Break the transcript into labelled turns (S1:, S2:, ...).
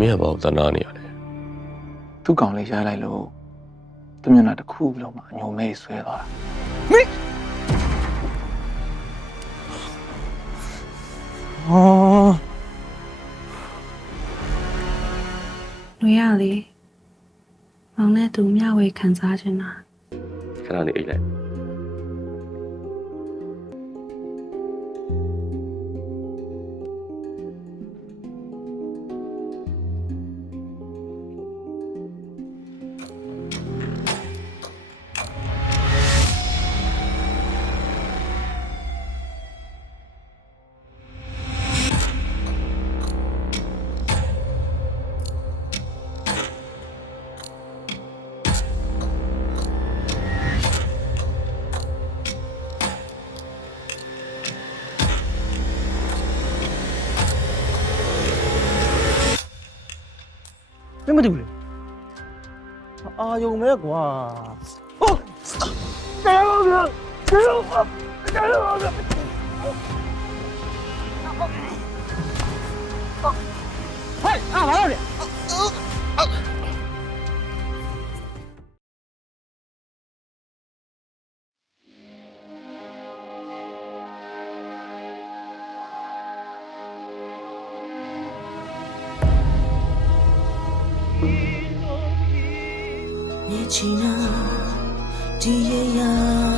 S1: မင်းကဘာလို့တနာနေရလဲ
S2: သူ့ကောင်လေးရိုက်လိုက်လို့သူမျက်နှာတစ်ခုလုံးမှာအညုံမဲဆွဲသွားတာ
S3: ဟော
S4: လွေရလေမောင်နဲ့သူမျှဝေခံစားချင်တာ
S1: ခဏနေအိတ်လိုက်
S3: မင်းမတူဘူးလေအာယုံမဲကွာဟုတ်ကဲဟုတ်ကဲကဲဟုတ်ကဲဟုတ်ကဲဟဲ့အာဘာလို့လဲ
S5: 你去哪？几夜呀？